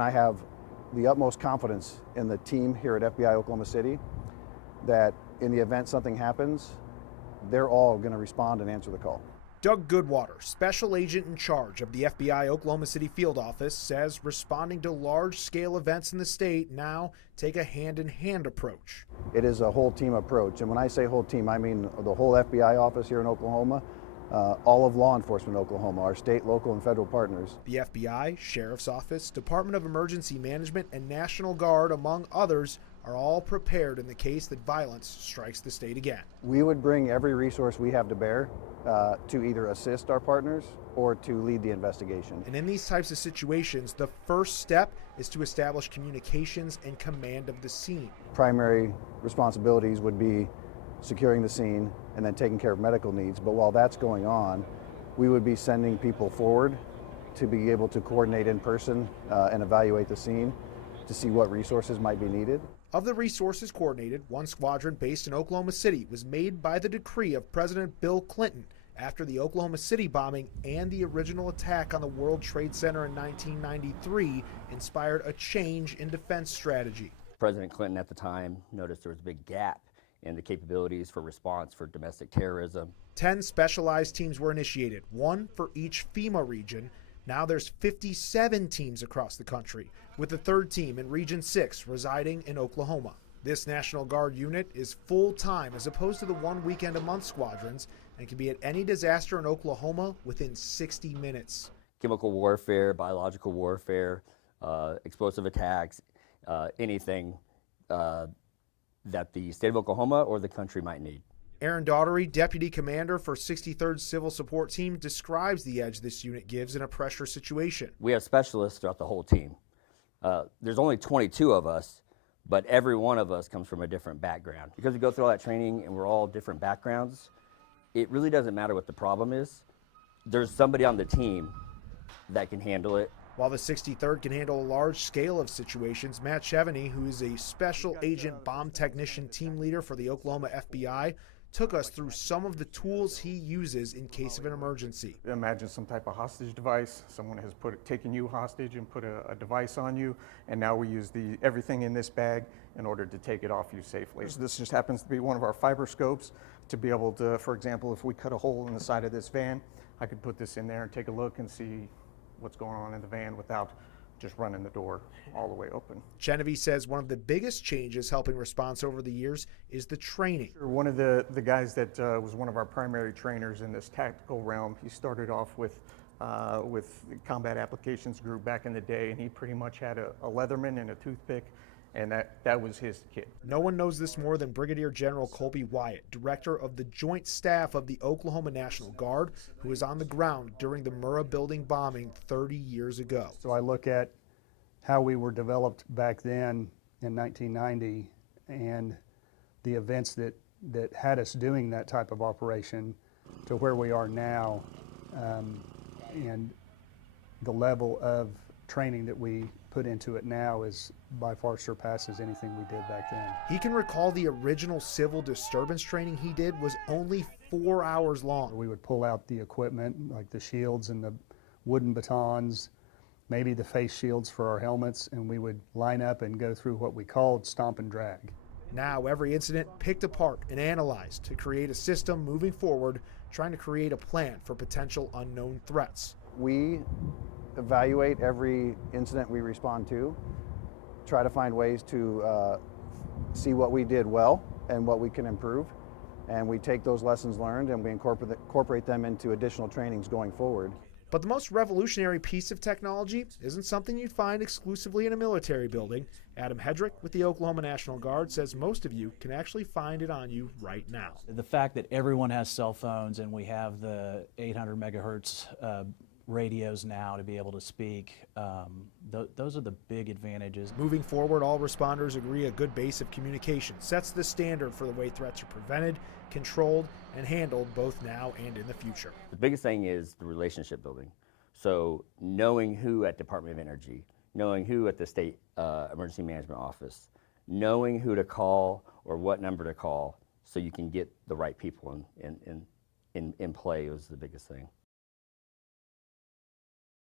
I have the utmost confidence in the team here at FBI Oklahoma City that in the event something happens, they're all going to respond and answer the call. Doug Goodwater, special agent in charge of the FBI Oklahoma City field office, says responding to large-scale events in the state now take a hand-in-hand approach. It is a whole team approach, and when I say whole team, I mean the whole FBI office here in Oklahoma, all of law enforcement in Oklahoma, our state, local, and federal partners. The FBI, Sheriff's Office, Department of Emergency Management, and National Guard, among others, are all prepared in the case that violence strikes the state again. We would bring every resource we have to bear to either assist our partners or to lead the investigation. And in these types of situations, the first step is to establish communications and command of the scene. Primary responsibilities would be securing the scene and then taking care of medical needs. But while that's going on, we would be sending people forward to be able to coordinate in person and evaluate the scene to see what resources might be needed. Of the resources coordinated, one squadron based in Oklahoma City was made by the decree of President Bill Clinton after the Oklahoma City bombing and the original attack on the World Trade Center in 1993 inspired a change in defense strategy. President Clinton at the time noticed there was a big gap in the capabilities for response for domestic terrorism. 10 specialized teams were initiated, one for each FEMA region. Now there's 57 teams across the country, with the third team in Region 6 residing in Oklahoma. This National Guard unit is full-time as opposed to the one weekend-a-month squadrons and can be at any disaster in Oklahoma within 60 minutes. Chemical warfare, biological warfare, explosive attacks, anything that the state of Oklahoma or the country might need. Aaron Daughtery, Deputy Commander for 63rd Civil Support Team, describes the edge this unit gives in a pressure situation. We have specialists throughout the whole team. There's only 22 of us, but every one of us comes from a different background. Because we go through all that training and we're all different backgrounds, it really doesn't matter what the problem is. There's somebody on the team that can handle it. While the 63rd can handle a large scale of situations, Matt Chevany, who is a special agent bomb technician team leader for the Oklahoma FBI, took us through some of the tools he uses in case of an emergency. Imagine some type of hostage device. Someone has taken you hostage and put a device on you, and now we use everything in this bag in order to take it off you safely. So this just happens to be one of our fiber scopes to be able to, for example, if we cut a hole in the side of this van, I could put this in there and take a look and see what's going on in the van without just running the door all the way open. Genevieve says one of the biggest changes helping response over the years is the training. One of the guys that was one of our primary trainers in this tactical realm, he started off with the Combat Applications Group back in the day, and he pretty much had a Leatherman and a toothpick, and that was his kit. No one knows this more than Brigadier General Colby Wyatt, director of the Joint Staff of the Oklahoma National Guard, who was on the ground during the Murrah building bombing 30 years ago. So I look at how we were developed back then in 1990 and the events that had us doing that type of operation to where we are now, and the level of training that we put into it now is by far surpasses anything we did back then. He can recall the original civil disturbance training he did was only 4 hours long. We would pull out the equipment like the shields and the wooden batons, maybe the face shields for our helmets, and we would line up and go through what we called stomp and drag. Now every incident picked apart and analyzed to create a system moving forward, trying to create a plan for potential unknown threats. We evaluate every incident we respond to, try to find ways to see what we did well and what we can improve, and we take those lessons learned and we incorporate them into additional trainings going forward. But the most revolutionary piece of technology isn't something you'd find exclusively in a military building. Adam Hedrick with the Oklahoma National Guard says most of you can actually find it on you right now. The fact that everyone has cell phones and we have the 800 megahertz radios now to be able to speak, those are the big advantages. Moving forward, all responders agree a good base of communication sets the standard for the way threats are prevented, controlled, and handled both now and in the future. The biggest thing is the relationship building. So knowing who at Department of Energy, knowing who at the State Emergency Management Office, knowing who to call or what number to call so you can get the right people in play was the biggest thing.